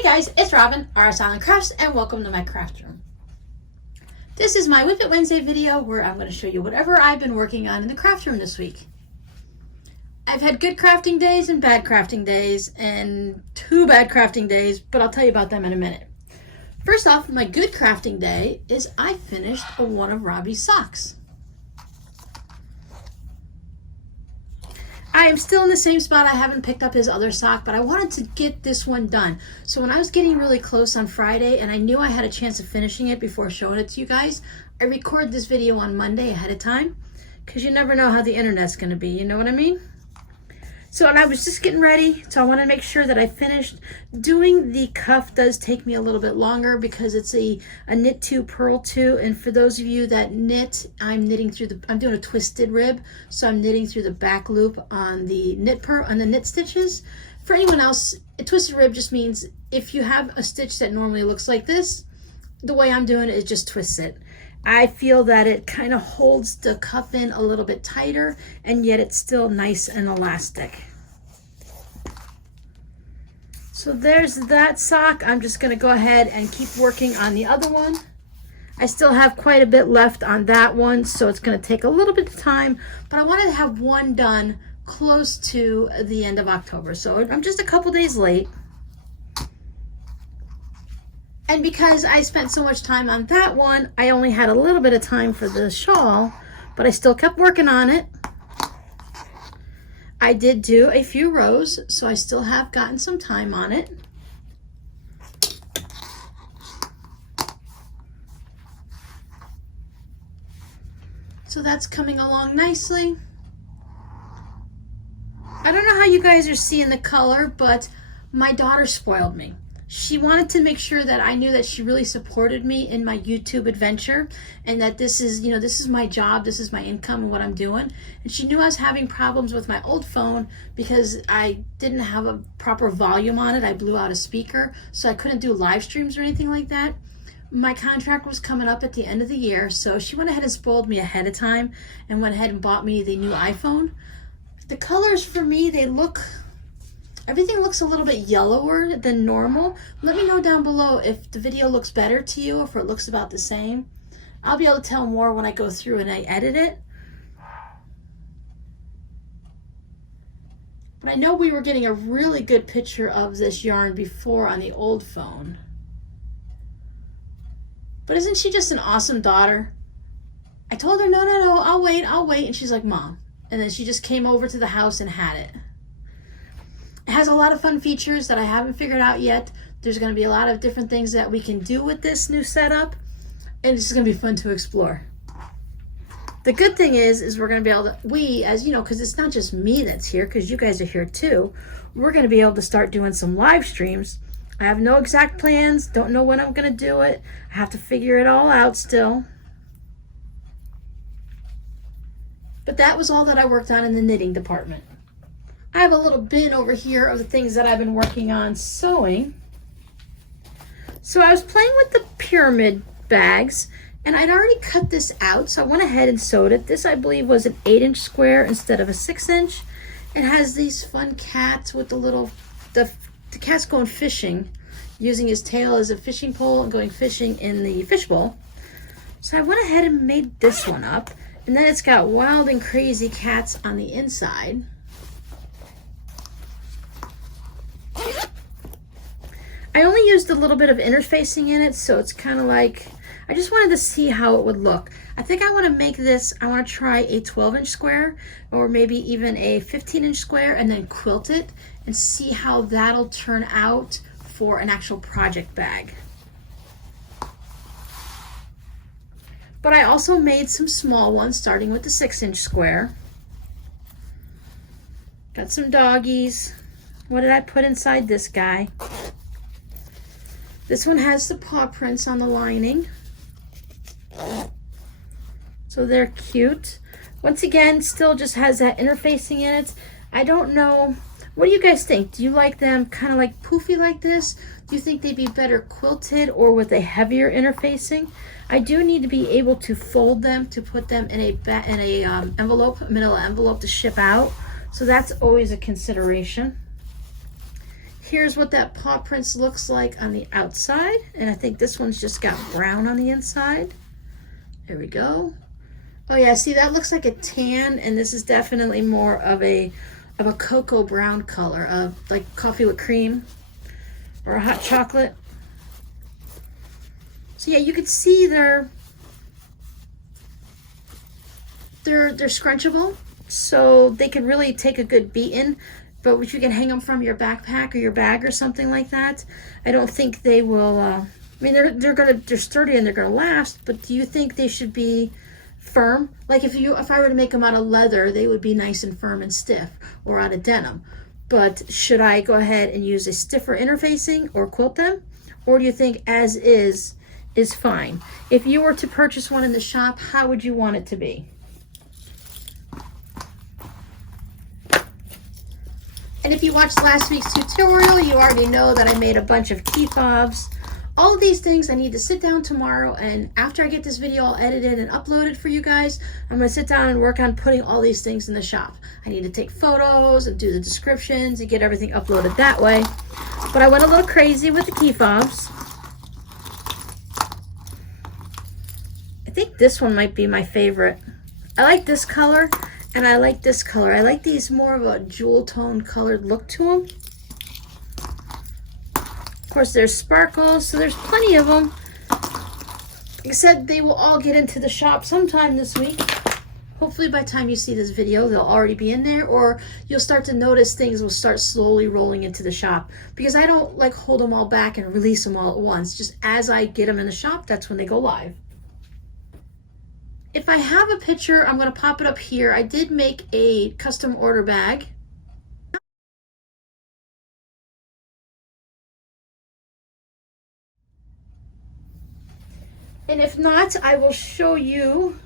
Hey guys, it's Robin, RsIslandCrafts, and welcome to my craft room. This is my WiP It Wednesday video where I'm going to show you whatever I've been working on in the craft room this week. I've had good crafting days and bad crafting days, and 2 bad crafting days, but I'll tell you about them in a minute. First off, my good crafting day is I finished one of Robbie's socks. I am still in the same spot. I haven't picked up his other sock, but I wanted to get this one done. So when I was getting really close on Friday and I knew I had a chance of finishing it before showing it to you guys, I recorded this video on Monday ahead of time because you never know how the internet's going to be, you know what I mean? So, and I was just getting ready, so I want to make sure that I finished. Doing the cuff does take me a little bit longer because it's a knit 2, purl 2, and for those of you that knit, I'm doing a twisted rib, so I'm knitting through the back loop on the knit stitches. For anyone else, a twisted rib just means if you have a stitch that normally looks like this, the way I'm doing it is just twist it. I feel that it kind of holds the cuff in a little bit tighter, and yet it's still nice and elastic. So there's that sock. I'm just going to go ahead and keep working on the other one. I still have quite a bit left on that one, so it's going to take a little bit of time, but I wanted to have one done close to the end of October. So I'm just a couple days late. And because I spent so much time on that one, I only had a little bit of time for the shawl, but I still kept working on it. I did do a few rows, so I still have gotten some time on it. So that's coming along nicely. I don't know how you guys are seeing the color, but my daughter spoiled me. She wanted to make sure that I knew that she really supported me in my YouTube adventure and that this is, this is my job, this is my income and what I'm doing. And she knew I was having problems with my old phone because I didn't have a proper volume on it. I blew out a speaker, so I couldn't do live streams or anything like that. My contract was coming up at the end of the year, so she went ahead and spoiled me ahead of time and went ahead and bought me the new iPhone. The colors for me, everything looks a little bit yellower than normal. Let me know down below if the video looks better to you, or if it looks about the same. I'll be able to tell more when I go through and I edit it. But I know we were getting a really good picture of this yarn before on the old phone. But isn't she just an awesome daughter? I told her, no, I'll wait. And she's like, Mom. And then she just came over to the house and had it. It has a lot of fun features that I haven't figured out yet. There's going to be a lot of different things that we can do with this new setup, and it's going to be fun to explore. The good thing is we're going to be able to, as you know, because it's not just me that's here, because you guys are here too, we're going to be able to start doing some live streams. I have no exact plans, don't know when I'm going to do it. I have to figure it all out still. But that was all that I worked on in the knitting department. I have a little bin over here of the things that I've been working on sewing. So I was playing with the pyramid bags, and I'd already cut this out, so I went ahead and sewed it. This, I believe, was an 8-inch square instead of a 6-inch. It has these fun cats with the cat's going fishing, using his tail as a fishing pole and going fishing in the fishbowl. So I went ahead and made this one up, and then it's got wild and crazy cats on the inside. I only used a little bit of interfacing in it, so it's kind of like, I just wanted to see how it would look. I think I want to make this, I want to try a 12-inch square or maybe even a 15-inch square and then quilt it and see how that'll turn out for an actual project bag. But I also made some small ones starting with the 6-inch square. Got some doggies. What did I put inside this guy? This one has the paw prints on the lining. So they're cute. Once again, still just has that interfacing in it. I don't know. What do you guys think? Do you like them kind of like poofy like this? Do you think they'd be better quilted or with a heavier interfacing? I do need to be able to fold them to put them in a envelope, manila envelope to ship out. So that's always a consideration. Here's what that paw prints looks like on the outside. And I think this one's just got brown on the inside. There we go. Oh yeah, see, that looks like a tan, and this is definitely more of a cocoa brown color, of like coffee with cream or a hot chocolate. So yeah, you can see they're scrunchable, so they can really take a good beating. But if you can hang them from your backpack or your bag or something like that, I don't think they will. I mean, they're sturdy and they're gonna last. But do you think they should be firm? Like if I were to make them out of leather, they would be nice and firm and stiff, or out of denim. But should I go ahead and use a stiffer interfacing or quilt them, or do you think as is fine? If you were to purchase one in the shop, how would you want it to be? And if you watched last week's tutorial, you already know that I made a bunch of key fobs. All of these things I need to sit down tomorrow, and after I get this video all edited and uploaded for you guys, I'm going to sit down and work on putting all these things in the shop. I need to take photos and do the descriptions and get everything uploaded that way. But I went a little crazy with the key fobs. I think this one might be my favorite. I like this color, and I like this color. I like these more of a jewel tone colored look to them. Of course, there's sparkles, so there's plenty of them. Like I said, they will all get into the shop sometime this week. Hopefully by the time you see this video, they'll already be in there, or you'll start to notice things will start slowly rolling into the shop, because I don't like hold them all back and release them all at once. Just as I get them in the shop, that's when they go live. If I have a picture, I'm going to pop it up here. I did make a custom order bag. And if not, I will show you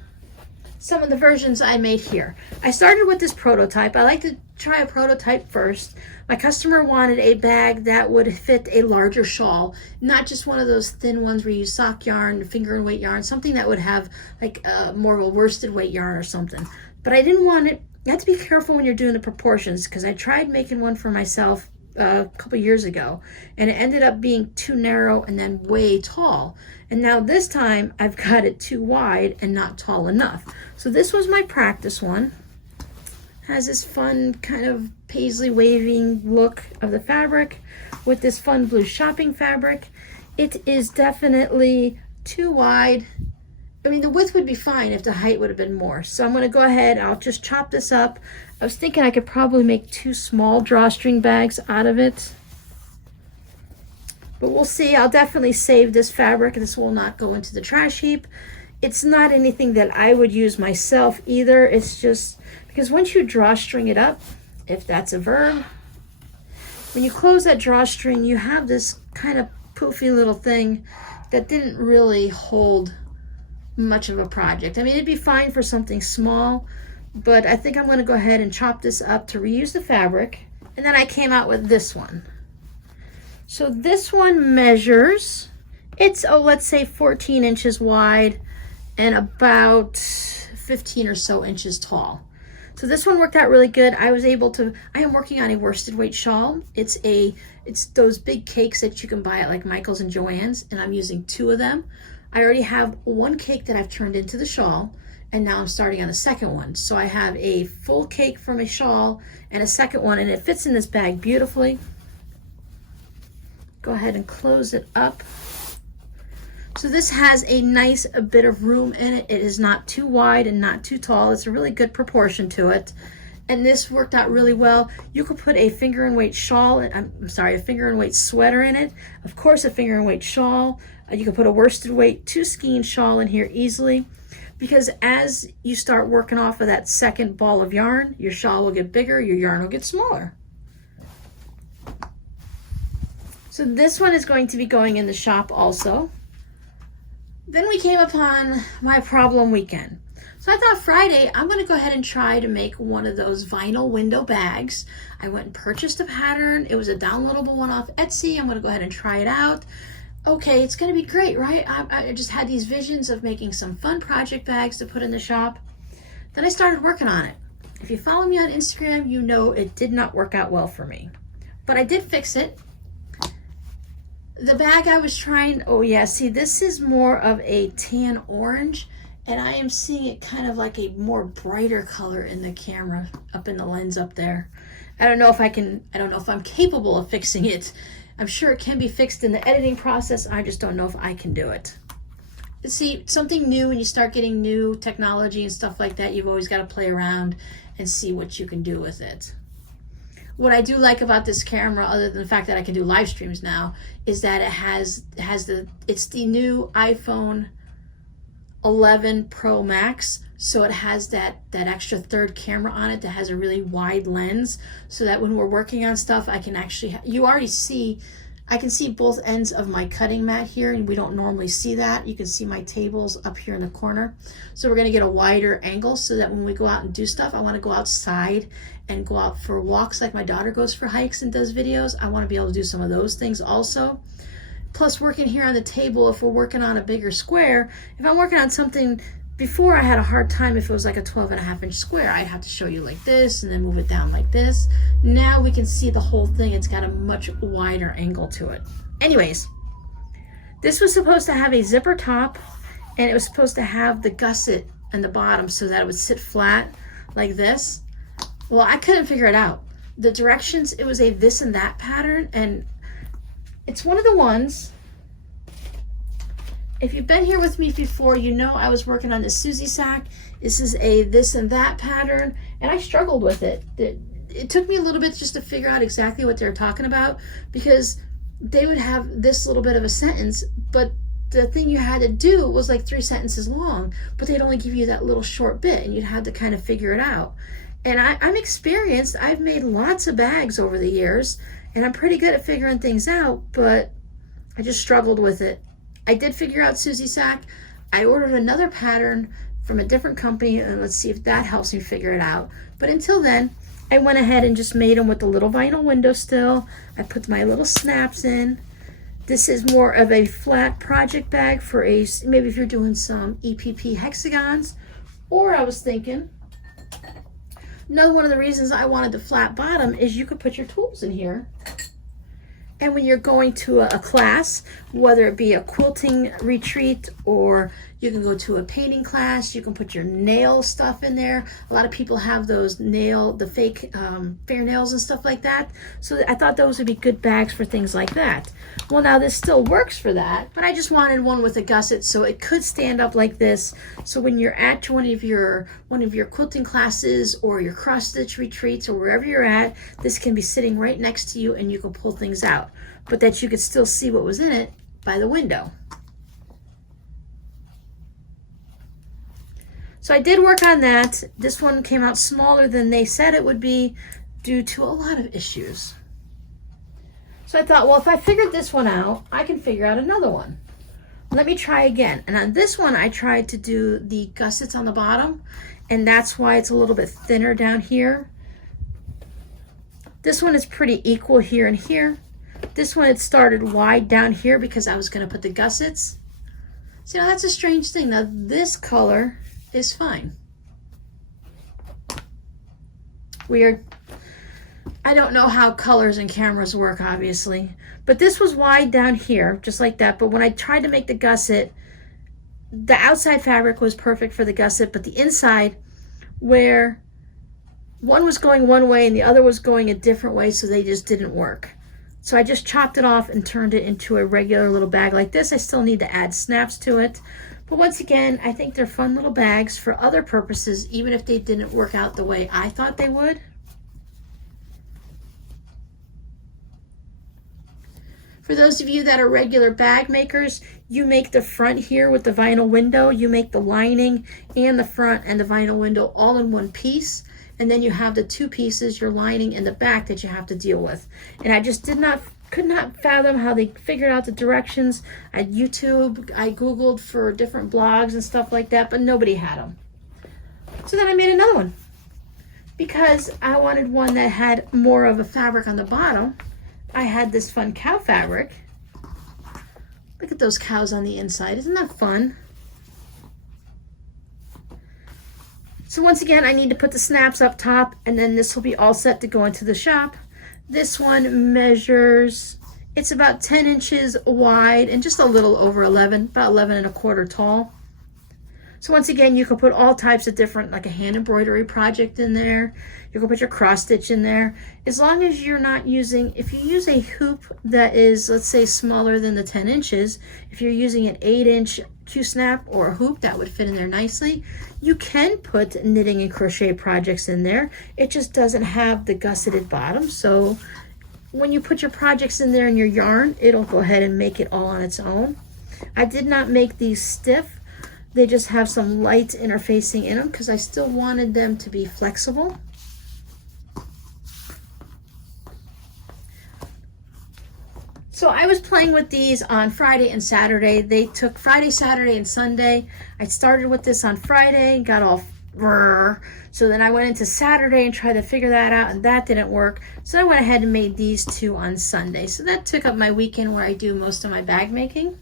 some of the versions I made here. I started with this prototype. I like to try a prototype first. My customer wanted a bag that would fit a larger shawl, not just one of those thin ones where you use sock yarn, finger and weight yarn, something that would have like more of a worsted weight yarn or something. But I didn't want it. You have to be careful when you're doing the proportions, because I tried making one for myself a couple years ago, and it ended up being too narrow and then way tall. And now this time I've got it too wide and not tall enough. So this was my practice one. Has this fun kind of paisley waving look of the fabric with this fun blue shopping fabric. It is definitely too wide. I mean, the width would be fine if the height would have been more. So I'm going to go ahead, I'll just chop this up. I was thinking I could probably make 2 small drawstring bags out of it. But we'll see. I'll definitely save this fabric. This will not go into the trash heap. It's not anything that I would use myself either. It's just because once you drawstring it up, if that's a verb, when you close that drawstring, you have this kind of poofy little thing that didn't really hold much of a project. I mean, it'd be fine for something small, but I think I'm going to go ahead and chop this up to reuse the fabric. And then I came out with this one. So this one measures, it's, let's say 14 inches wide and about 15 or so inches tall. So this one worked out really good. I was able to, I am working on a worsted weight shawl. It's those big cakes that you can buy at like Michael's and Joann's, and I'm using 2 of them. I already have 1 cake that I've turned into the shawl, and now I'm starting on the second one. So I have a full cake from a shawl and a second one, and it fits in this bag beautifully. Go ahead and close it up. So this has a nice bit of room in it. It is not too wide and not too tall. It's a really good proportion to it. And this worked out really well. You could put a finger and weight shawl, I'm sorry, a finger and weight sweater in it. Of course, a finger and weight shawl. You could put a worsted weight 2 skein shawl in here easily, because as you start working off of that second ball of yarn, your shawl will get bigger, your yarn will get smaller. So this one is going to be going in the shop also. Then we came upon my problem weekend. So I thought Friday, I'm going to go ahead and try to make one of those vinyl window bags. I went and purchased a pattern. It was a downloadable one off Etsy. I'm going to go ahead and try it out. Okay, it's going to be great, right? I just had these visions of making some fun project bags to put in the shop. Then I started working on it. If you follow me on Instagram, you know it did not work out well for me. But I did fix it. The bag I was trying, oh yeah, see this is more of a tan orange, and I am seeing it kind of like a more brighter color in the camera, up in the lens up there. I don't know if I'm capable of fixing it. I'm sure it can be fixed in the editing process. I just don't know if I can do it. See, something new, when you start getting new technology and stuff like that, you've always got to play around and see what you can do with it. What I do like about this camera, other than the fact that I can do live streams now, is that it's the new iPhone 11 Pro Max, so it has that extra third camera on it that has a really wide lens, so that when we're working on stuff, I can actually, I can see both ends of my cutting mat here, and we don't normally see that. You can see my tables up here in the corner. So we're gonna get a wider angle so that when we go out and do stuff, I wanna go outside and go out for walks like my daughter goes for hikes and does videos. I wanna be able to do some of those things also. Plus, working here on the table, if we're working on a bigger square, if I'm working on something, before I had a hard time if it was like a 12.5-inch square. I'd have to show you like this and then move it down like this. Now we can see the whole thing. It's got a much wider angle to it. Anyways, this was supposed to have a zipper top, and it was supposed to have the gusset in the bottom so that it would sit flat like this. Well, I couldn't figure it out. The directions, it was a this and that pattern, and it's one of the ones, if you've been here with me before, you know I was working on this Susie sack. This is a this and that pattern, and I struggled with it. It took me a little bit just to figure out exactly what they were talking about, because they would have this little bit of a sentence, but the thing you had to do was like 3 sentences long, but they'd only give you that little short bit, and you'd have to kind of figure it out. And I'm experienced. I've made lots of bags over the years, and I'm pretty good at figuring things out, but I just struggled with it. I did figure out Susie sack. I ordered another pattern from a different company, and let's see if that helps me figure it out. But until then, I went ahead and just made them with the little vinyl window sill. I put my little snaps in. This is more of a flat project bag for maybe if you're doing some EPP hexagons. Or I was thinking, another one of the reasons I wanted the flat bottom is you could put your tools in here. And when you're going to a class, whether it be a quilting retreat or you can go to a painting class, you can put your nail stuff in there. A lot of people have those the fake fingernails and stuff like that. So I thought those would be good bags for things like that. Well, now this still works for that, but I just wanted one with a gusset so it could stand up like this. So when you're at one of your quilting classes or your cross stitch retreats or wherever you're at, this can be sitting right next to you and you can pull things out, but that you could still see what was in it by the window. So I did work on that. This one came out smaller than they said it would be due to a lot of issues. So I thought, well, if I figured this one out, I can figure out another one. Let me try again. And on this one, I tried to do the gussets on the bottom, and that's why it's a little bit thinner down here. This one is pretty equal here and here. This one, it started wide down here because I was going to put the gussets. See, now that's a strange thing. Now this color is fine. Weird. I don't know how colors and cameras work, obviously, but this was wide down here, just like that. But when I tried to make the gusset, the outside fabric was perfect for the gusset, but the inside, where one was going one way and the other was going a different way, so they just didn't work. So I just chopped it off and turned it into a regular little bag like this. I still need to add snaps to it. But once again, I think they're fun little bags for other purposes, even if they didn't work out the way I thought they would. For those of you that are regular bag makers, you make the front here with the vinyl window. You make the lining and the front and the vinyl window all in one piece. And then you have the 2 pieces, your lining and the back, that you have to deal with. And I just could not fathom how they figured out the directions. I Googled for different blogs and stuff like that, but nobody had them. So then I made another one because I wanted one that had more of a fabric on the bottom. I had this fun cow fabric. Look at those cows on the inside. Isn't that fun? So once again, I need to put the snaps up top, and then this will be all set to go into the shop. This one measures It's about 10 inches wide and just a little over 11, about 11 1/4 tall. So once again, you can put all types of different, like a hand embroidery project in there. You can put your cross stitch in there. As long as you're not using, if you use a hoop that is, let's say, smaller than the 10 inches, if you're using an 8-inch Q-snap or a hoop, that would fit in there nicely. You can put knitting and crochet projects in there. It just doesn't have the gusseted bottom. So when you put your projects in there in your yarn, it'll go ahead and make it all on its own. I did not make these stiff. They just have some light interfacing in them because I still wanted them to be flexible. So I was playing with these on Friday and Saturday. They took Friday, Saturday, and Sunday. I started with this on Friday, got all brrr. So then I went into Saturday and tried to figure that out, and that didn't work. So I went ahead and made these two on Sunday. So that took up my weekend where I do most of my bag making.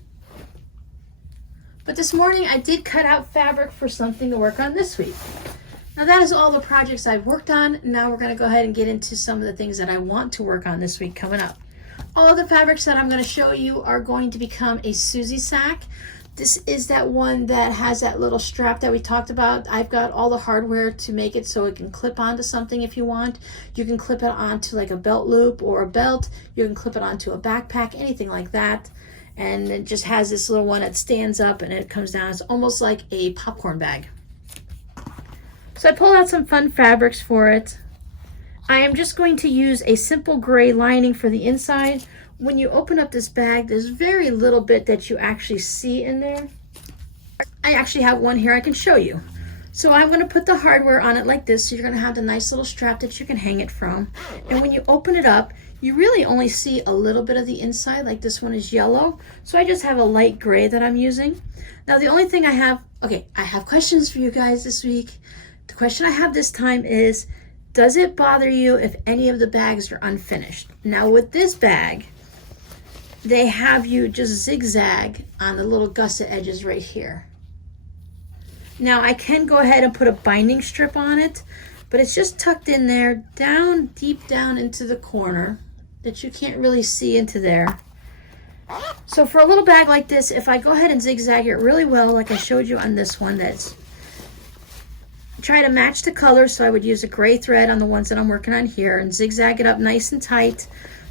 But this morning I did cut out fabric for something to work on this week. Now that is all the projects I've worked on. Now we're going to go ahead and get into some of the things that I want to work on this week coming up. All of the fabrics that I'm going to show you are going to become a Susie sack. This is that one that has that little strap that we talked about. I've got all the hardware to make it so it can clip onto something if you want. You can clip it onto like a belt loop or a belt. You can clip it onto a backpack, anything like that. And it just has this little one that stands up and it comes down. It's almost like a popcorn bag. So I pulled out some fun fabrics for it. I am just going to use a simple gray lining for the inside. When you open up this bag, there's very little bit that you actually see in there. I actually have one here I can show you. So I'm going to put the hardware on it like this. So you're going to have the nice little strap that you can hang it from. And when you open it up, you really only see a little bit of the inside, like this one is yellow. So I just have a light gray that I'm using. Now the only thing I have questions for you guys this week. The question I have this time is, does it bother you if any of the bags are unfinished? Now with this bag, they have you just zigzag on the little gusset edges right here. Now I can go ahead and put a binding strip on it, but it's just tucked in there, down, deep down into the corner that you can't really see into there. So for a little bag like this, if I go ahead and zigzag it really well, like I showed you on this one, that's try to match the color. So I would use a gray thread on the ones that I'm working on here and zigzag it up nice and tight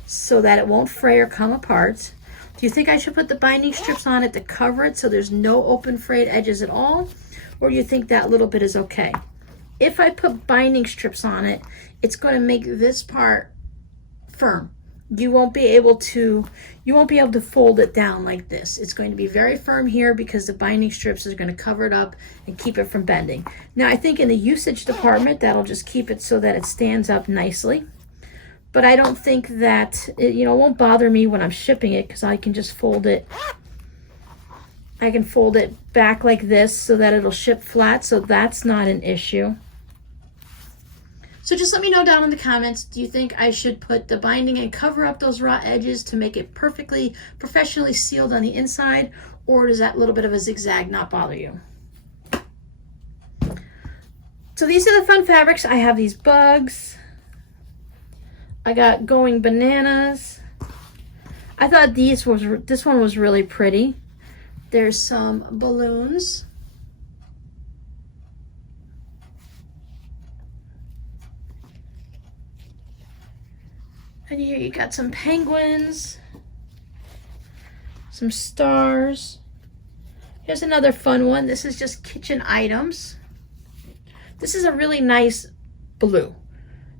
so that it won't fray or come apart. Do you think I should put the binding strips on it to cover it so there's no open frayed edges at all? Or do you think that little bit is okay? If I put binding strips on it, it's going to make this part firm. You won't be able to fold it down like this. It's going to be very firm here because the binding strips is going to cover it up and keep it from bending. Now I think in the usage department, that'll just keep it so that it stands up nicely. But I don't think that, it won't bother me when I'm shipping it because I can just fold it. I can fold it back like this so that it'll ship flat, so that's not an issue. So just let me know down in the comments, do you think I should put the binding and cover up those raw edges to make it perfectly professionally sealed on the inside, or does that little bit of a zigzag not bother you? So these are the fun fabrics. I have these bugs. I got going bananas. I thought this one was really pretty. There's some balloons. And here you got some penguins, some stars. Here's another fun one. This is just kitchen items. This is a really nice blue.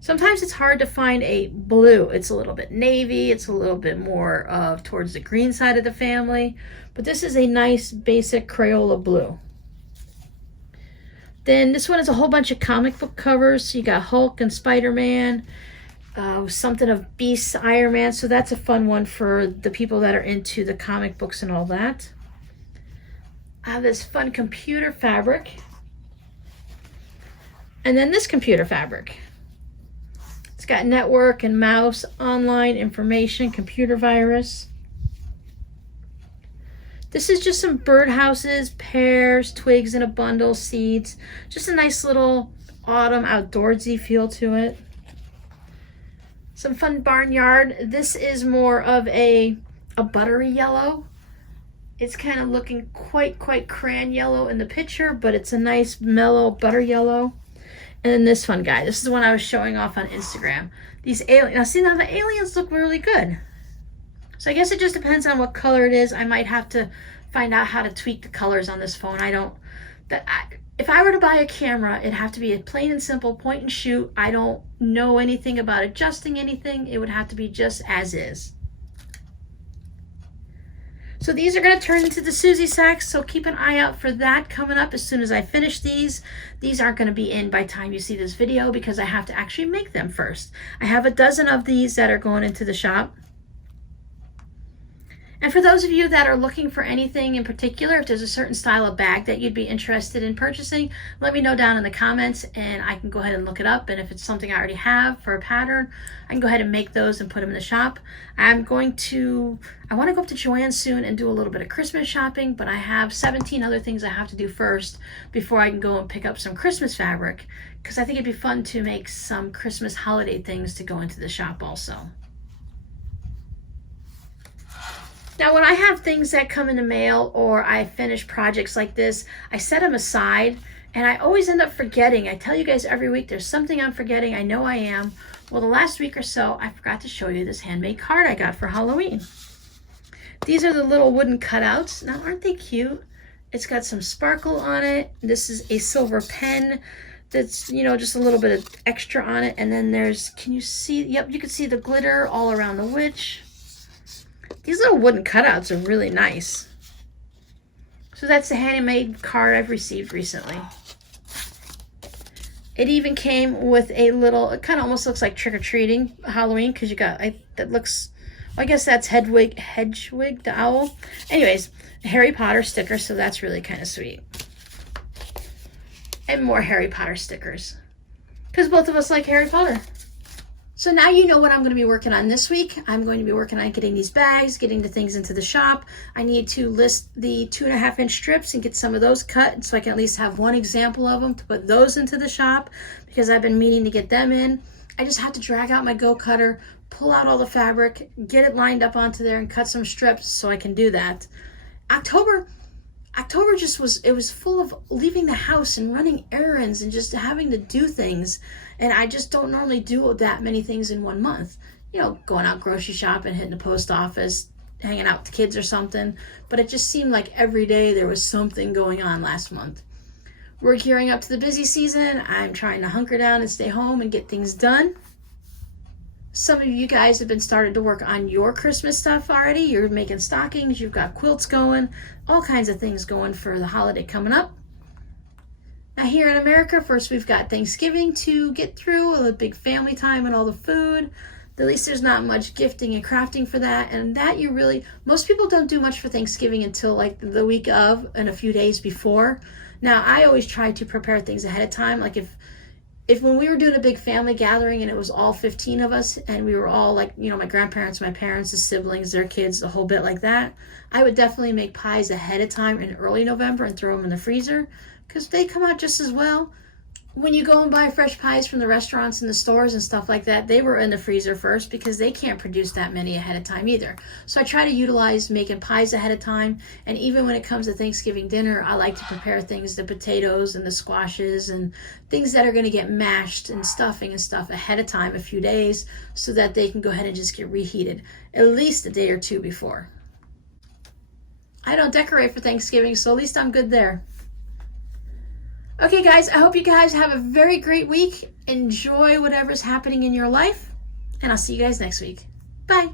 Sometimes it's hard to find a blue. It's a little bit navy. It's a little bit more of towards the green side of the family. But this is a nice basic Crayola blue. Then this one is a whole bunch of comic book covers. So you got Hulk and Spider-Man. Something of Beast, Iron Man. So that's a fun one for the people that are into the comic books and all that. I have this fun computer fabric. And then this computer fabric. It's got network and mouse, online information, computer virus. This is just some birdhouses, pears, twigs in a bundle, seeds. Just a nice little autumn outdoorsy feel to it. Some fun barnyard. This is more of a buttery yellow. It's kind of looking quite crayon yellow in the picture, but it's a nice mellow butter yellow. And then this fun guy. This is the one I was showing off on Instagram. These aliens. Now see, now the aliens look really good. So I guess it just depends on what color it is. I might have to find out how to tweak the colors on this phone. If I were to buy a camera, it'd have to be a plain and simple point and shoot. I don't know anything about adjusting anything. It would have to be just as is. So these are going to turn into the Susie sacks, so keep an eye out for that coming up as soon as I finish these. These aren't going to be in by the time you see this video because I have to actually make them first. I have a dozen of these that are going into the shop. And for those of you that are looking for anything in particular, if there's a certain style of bag that you'd be interested in purchasing, let me know down in the comments and I can go ahead and look it up. And if it's something I already have for a pattern, I can go ahead and make those and put them in the shop. I want to go up to Joann soon and do a little bit of Christmas shopping, but I have 17 other things I have to do first before I can go and pick up some Christmas fabric, because I think it'd be fun to make some Christmas holiday things to go into the shop also. Now, when I have things that come in the mail or I finish projects like this, I set them aside and I always end up forgetting. I tell you guys every week there's something I'm forgetting. I know I am. Well, the last week or so, I forgot to show you this handmade card I got for Halloween. These are the little wooden cutouts. Now, aren't they cute? It's got some sparkle on it. This is a silver pen that's, you know, just a little bit of extra on it. And then there's, can you see? Yep, you can see the glitter all around the witch. These little wooden cutouts are really nice. So that's the handmade card I've received recently. It even came with a little, it kind of almost looks like trick-or-treating Halloween, because you got, that looks, well, I guess that's Hedwig the owl. Anyways, a Harry Potter sticker, so that's really kind of sweet. And more Harry Potter stickers, because both of us like Harry Potter. So now you know what I'm going to be working on this week. I'm going to be working on getting these bags, getting the things into the shop. I need to list the 2.5-inch strips and get some of those cut so I can at least have one example of them to put those into the shop, because I've been meaning to get them in. I just have to drag out my Go Cutter, pull out all the fabric, get it lined up onto there and cut some strips so I can do that. October just was full of leaving the house and running errands and just having to do things. And I just don't normally do that many things in 1 month. You know, going out grocery shopping, hitting the post office, hanging out with the kids or something. But it just seemed like every day there was something going on last month. We're gearing up to the busy season. I'm trying to hunker down and stay home and get things done. Some of you guys have been started to work on your Christmas stuff already. You're making stockings, you've got quilts going, all kinds of things going for the holiday coming up. Now here in America, first we've got Thanksgiving to get through, all the big family time and all the food. At least there's not much gifting and crafting for that. And that most people don't do much for Thanksgiving until like the week of and a few days before. Now I always try to prepare things ahead of time. Like if when we were doing a big family gathering and it was all 15 of us and we were all like, you know, my grandparents, my parents, the siblings, their kids, the whole bit like that, I would definitely make pies ahead of time in early November and throw them in the freezer, because they come out just as well. When you go and buy fresh pies from the restaurants and the stores and stuff like that, they were in the freezer first because they can't produce that many ahead of time either. So I try to utilize making pies ahead of time. And even when it comes to Thanksgiving dinner, I like to prepare things, the potatoes and the squashes and things that are going to get mashed and stuffing and stuff ahead of time, a few days, so that they can go ahead and just get reheated at least a day or two before. I don't decorate for Thanksgiving, so at least I'm good there. Okay, guys, I hope you guys have a very great week. Enjoy whatever's happening in your life, and I'll see you guys next week. Bye.